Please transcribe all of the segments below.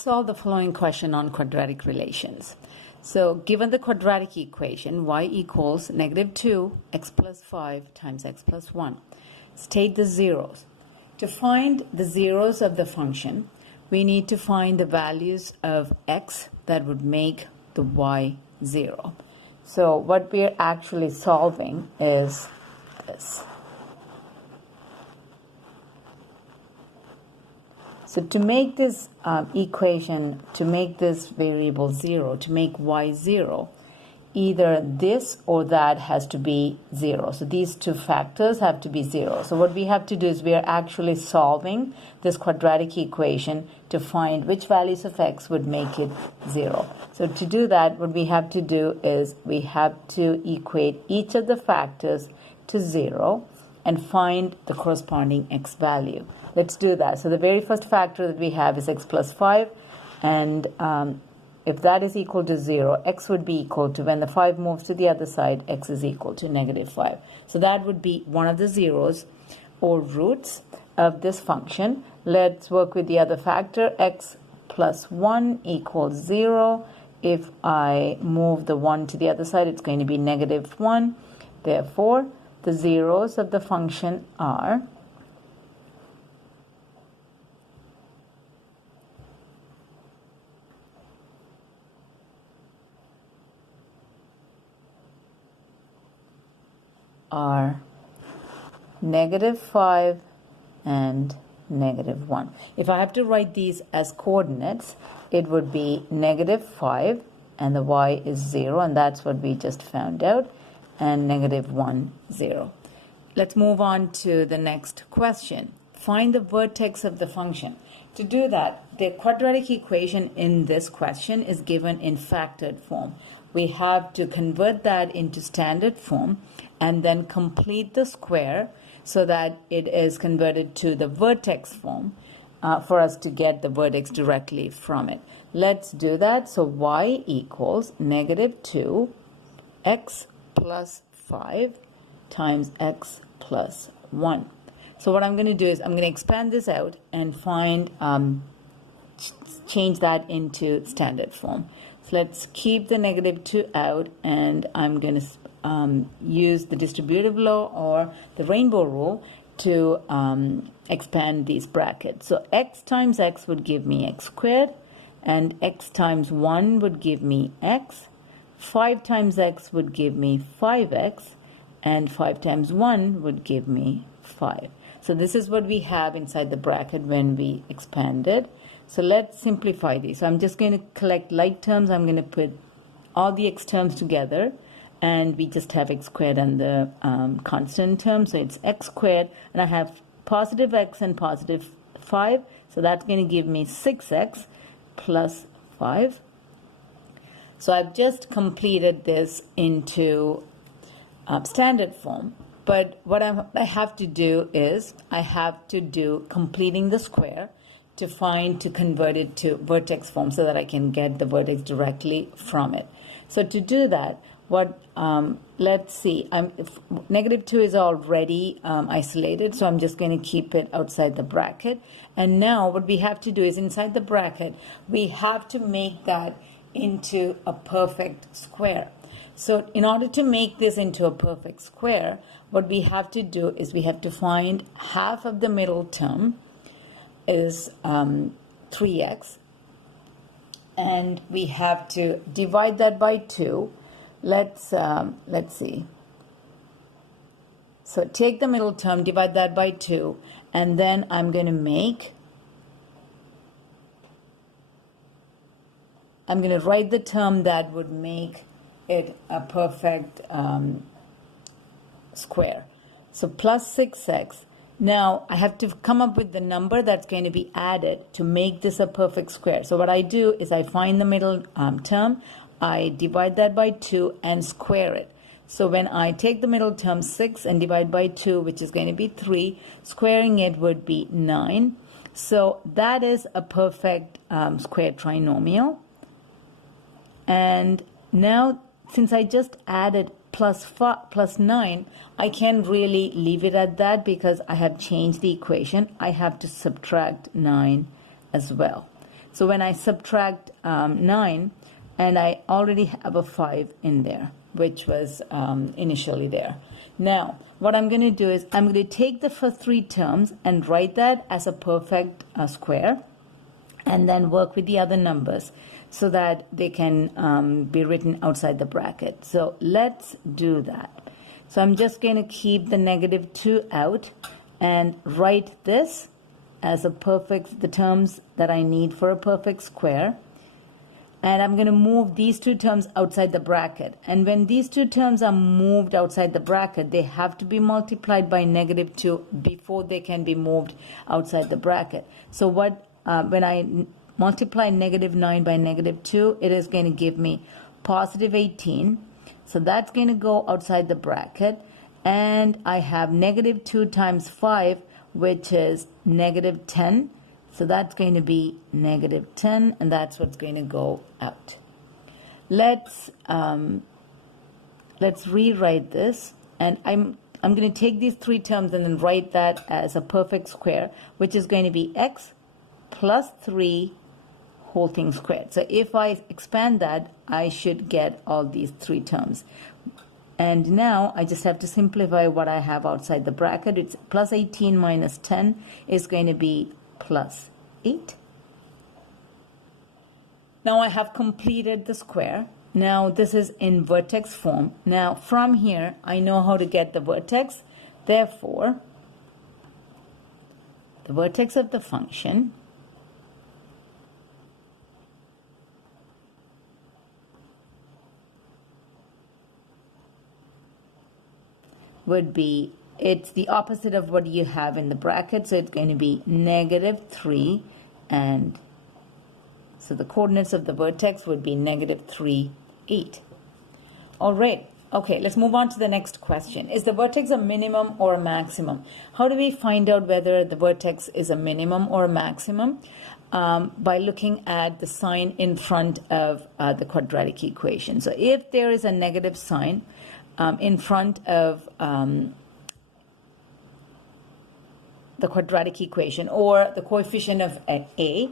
Let's solve the following question on quadratic relations. So given the quadratic equation, y equals negative 2 x plus 5 times x plus 1. State the zeros. To find the zeros of the function, we need to find the values of x that would make the y 0. So what we're actually solving is this. So to make this equation, to make this variable 0, to make y 0, either this or that has to be 0. So these two factors have to be 0. So what we have to do is we are actually solving this quadratic equation to find which values of x would make it 0. So to do that, what we have to do is we have to equate each of the factors to 0 and find the corresponding x value. Let's do that. So the very first factor that we have is x plus 5, and if that is equal to 0, x would be equal to, when the 5 moves to the other side, x is equal to negative 5. So that would be one of the zeros or roots of this function. Let's work with the other factor. X plus 1 equals 0. If I move the 1 to the other side, it's going to be negative 1. Therefore, the zeros of the function are negative 5 and negative 1. If I have to write these as coordinates, it would be negative 5 and the y is 0, and that's what we just found out, and negative 1, 0. Let's move on to the next question. Find the vertex of the function. To do that, the quadratic equation in this question is given in factored form. We have to convert that into standard form and then complete the square so that it is converted to the vertex form for us to get the vertex directly from it. Let's do that. So y equals negative 2 x plus 5 times x plus 1. So what I'm going to do is I'm going to expand this out and find change that into standard form. So let's keep the negative 2 out, and I'm going to use the distributive law or the rainbow rule to expand these brackets. So x times x would give me x squared, and x times 1 would give me x. 5 times x would give me 5x, and 5 times 1 would give me 5. So this is what we have inside the bracket when we expanded. So let's simplify these. So I'm just going to collect like terms. I'm going to put all the x terms together, and we just have x squared and the constant term. So it's x squared, and I have positive x and positive 5. So that's going to give me 6x plus 5. So I've just completed this into standard form. But what I have to do is I have to do completing the square to convert it to vertex form so that I can get the vertex directly from it. So to do that, let's see, negative 2 is already isolated, so I'm just going to keep it outside the bracket. And now what we have to do is inside the bracket, we have to make that into a perfect square. So in order to make this into a perfect square, what we have to do is we have to find half of the middle term is 3x, and we have to divide that by 2. Let's see. So take the middle term, divide that by 2, and then I'm going to write the term that would make it a perfect square. So plus 6x. Now I have to come up with the number that's going to be added to make this a perfect square. So what I do is I find the middle term, I divide that by 2 and square it. So when I take the middle term 6 and divide by 2, which is going to be 3, squaring it would be 9. So that is a perfect square trinomial. And now, since I just added plus 9, I can't really leave it at that because I have changed the equation. I have to subtract 9 as well. So when I subtract 9, and I already have a 5 in there, which was initially there. Now, what I'm going to do is I'm going to take the first 3 terms and write that as a perfect square, and then work with the other numbers so that they can be written outside the bracket. So let's do that. So I'm just going to keep the -2 out and write this as a perfect, the terms that I need for a perfect square. And I'm going to move these 2 terms outside the bracket. And when these 2 terms are moved outside the bracket, they have to be multiplied by -2 before they can be moved outside the bracket. So when I multiply -9 by -2, it is going to give me positive 18. So that's going to go outside the bracket. And I have -2 times 5, which is -10. So that's going to be -10, and that's what's going to go out. Let's rewrite this, and I'm going to take these 3 terms and then write that as a perfect square, which is going to be x plus 3 whole thing squared. So if I expand that, I should get all these 3 terms. And now I just have to simplify what I have outside the bracket. It's plus 18 minus 10 is going to be plus 8. Now I have completed the square. Now this is in vertex form. Now from here, I know how to get the vertex. Therefore, the vertex of the function would be, it's the opposite of what you have in the bracket, so it's going to be -3, and so the coordinates of the vertex would be -3, 8. All right, okay, let's move on to the next question. Is the vertex a minimum or a maximum? How do we find out whether the vertex is a minimum or a maximum? By looking at the sign in front of the quadratic equation. So if there is a negative sign in front of the quadratic equation, or the coefficient of a,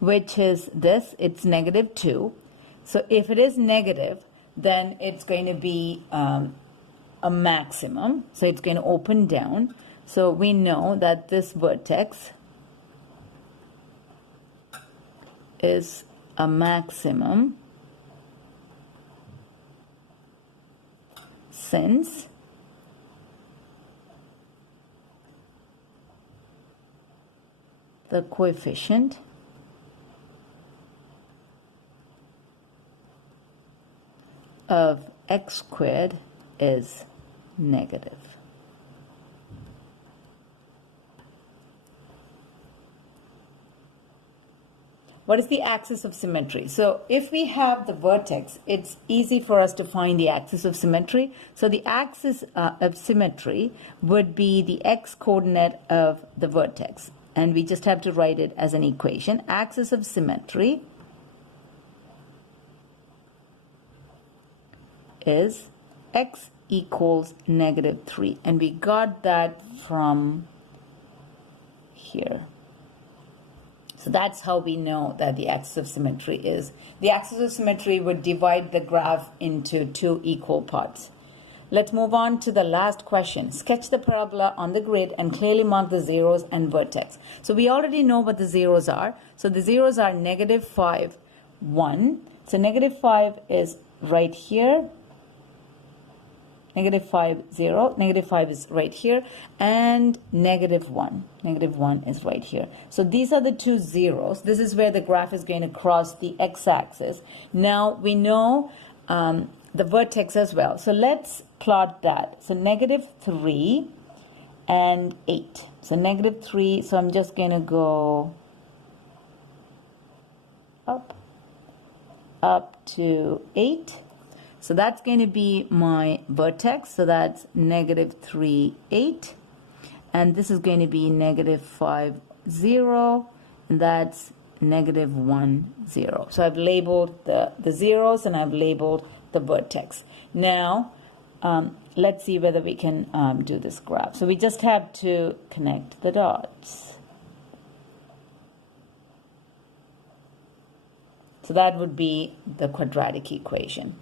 which is this, it's -2. So if it is negative, then it's going to be a maximum. So it's going to open down. So we know that this vertex is a maximum since the coefficient of x squared is negative. What is the axis of symmetry? So if we have the vertex, it's easy for us to find the axis of symmetry. So the axis of symmetry would be the x coordinate of the vertex. And we just have to write it as an equation. Axis of symmetry is x equals -3. And we got that from here. So that's how we know that the axis of symmetry is. The axis of symmetry would divide the graph into 2 equal parts. Let's move on to the last question. Sketch the parabola on the grid and clearly mark the zeros and vertex. So we already know what the zeros are. So the zeros are -5, 1. So -5 is right here. -5, 0, -5 is right here, and -1. -1 is right here. So these are the 2 zeros. This is where the graph is going to cross the x-axis. Now we know the vertex as well. So let's plot that. So -3 and 8. So -3, so I'm just going to go up to 8. So that's going to be my vertex. So that's -3, 8. And this is going to be -5, 0. And that's -1, 0. So I've labeled the zeros and I've labeled the vertex. Now, let's see whether we can do this graph. So we just have to connect the dots. So that would be the quadratic equation.